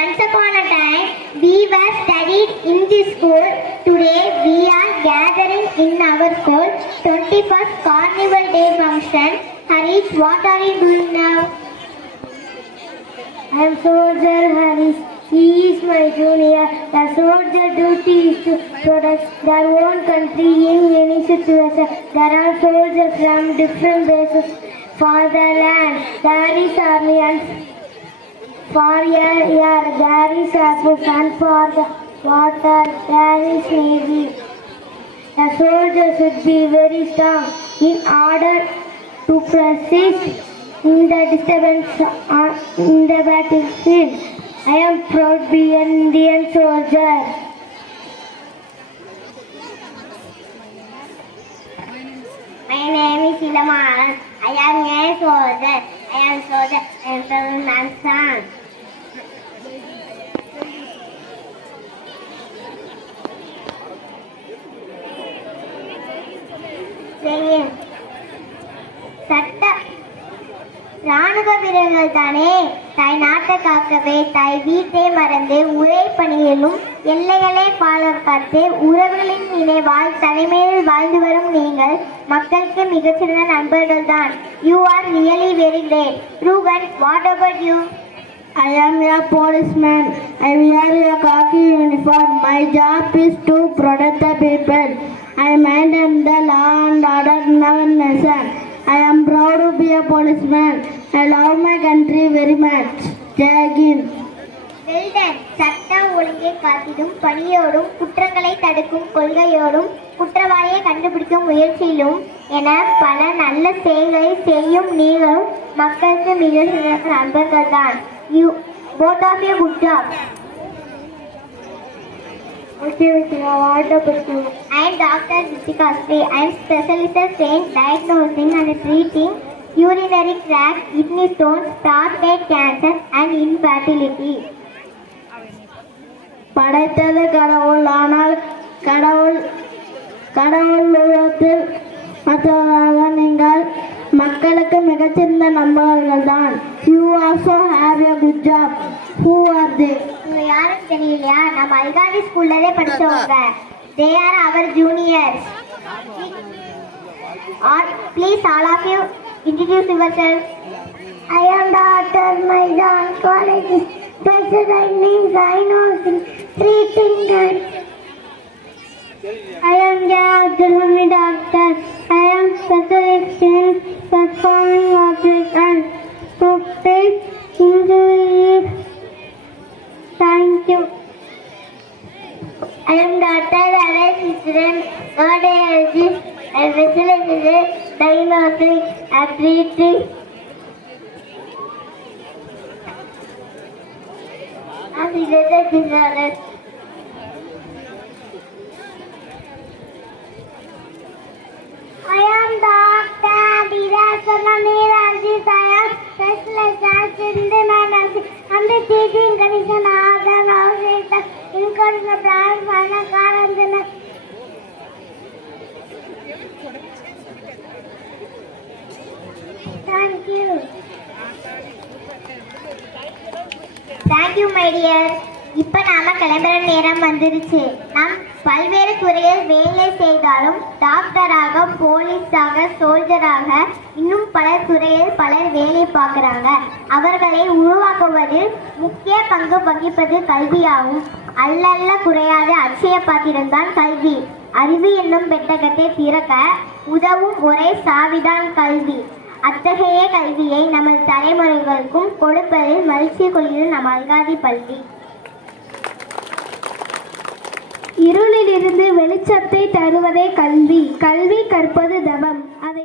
Once upon a time, we were studied in this school. Today, we are gathering in our school 21st Carnival Day function. Harish, what are you doing now? I am Soldier Harish. He is my junior. The soldier duty is to protect their own country in any situation. There are soldiers from different bases for the land. There is army and for air, there is Air Force, and for the water, there is Navy. The soldier should be very strong in order to persist in the disturbance in the battlefield. I am proud to be an Indian soldier. My name is Ilamaran. I am a soldier. I am from Nansan. சட்ட ராணுவ வீரர்கள் தானே தாய் நாட்டை காக்கவே தாய் வீட்டை மறந்து உரை பணியிலும் எல்லைகளை பாதுகாத்து உறவுகளின் நினைவால் தனிமையில் வாழ்ந்து வரும் நீங்கள் மக்களுக்கு மிகச்சிறந்த நண்பர்கள் தான். You are really very great. ரூகன், what about you? I am a policeman. I wear a khaki uniform. My job is to protect the people. I maintain the law and order in our nation. I am proud to be a policeman. I love my country very much. Jai Hind. Well done. சட்ட ஒழுங்கை காத்திடும் பணியோடும் குற்றங்களை தடுக்கும் கொள்கையோடும் குற்றவாளியை கண்டுபிடிக்கும் முயற்சியிலும் என பல நல்ல செயல்களை செய்யும் நீங்களும் மக்களுக்கு மிக சிறந்த நண்பர்கள் தான். You both of you good job. Okay, what about you? I am Dr. Jessica Sri. I am specialist in diagnosing and treating urinary tract, kidney stones, prostate cancer and infertility. படைத்தது கடவுள், ஆனால் கடவுள் உலகத்தில் மற்றவராக நீங்கள் மக்களுக்கு மிகச்சிறந்த நண்பர்கள் தான். You also have a good job. Who are they? இவங்க யாரும் தெரியலையா? நம்ம அல்காடி ஸ்கூல்லதே படிச்சவங்க. They are our juniors. Please all of you introduce yourself. I am Dr. Maidan College. Specializing diagnosing, treating and I am the auxiliary doctor. I am specialist in performing operations to fix injuries. Thank you. I am Dr. Alex Isran, cardiologist. I specialize in diagnosing and treating related disorders. I am Dr. Dirasana Mirajit. I am specialized in the management and the teaching condition of the house includes the brand final quarantine. Thank you. Thank you, my dear. இப்போ நாம கிளம்புற நேரம் வந்துருச்சு. நாம் பல்வேறு துறையில் வேலை செய்தாலும் டாக்டராக, போலீஸாக, சோல்ஜராக இன்னும் பல துறையில் பலர் வேலை பார்க்குறாங்க. அவர்களை உருவாக்குவதில் முக்கிய பங்கு வகிப்பது கல்வியாகும். அல்லல்ல குறையாத அட்சய பாத்திரம்தான் கல்வி. அறிவு என்னும் பெட்டகத்தை திறக்க உதவும் ஒரே சாவிதான் கல்வி. அத்தகைய கல்வியை நமது தலைமுறைகளுக்கும் கொடுப்பதில் மகிழ்ச்சி கொள்கிறது நம் அல்காதி பள்ளி. இருளிலிருந்து வெளிச்சத்தை தருவதே கல்வி. கல்வி கற்பது தவம். அதை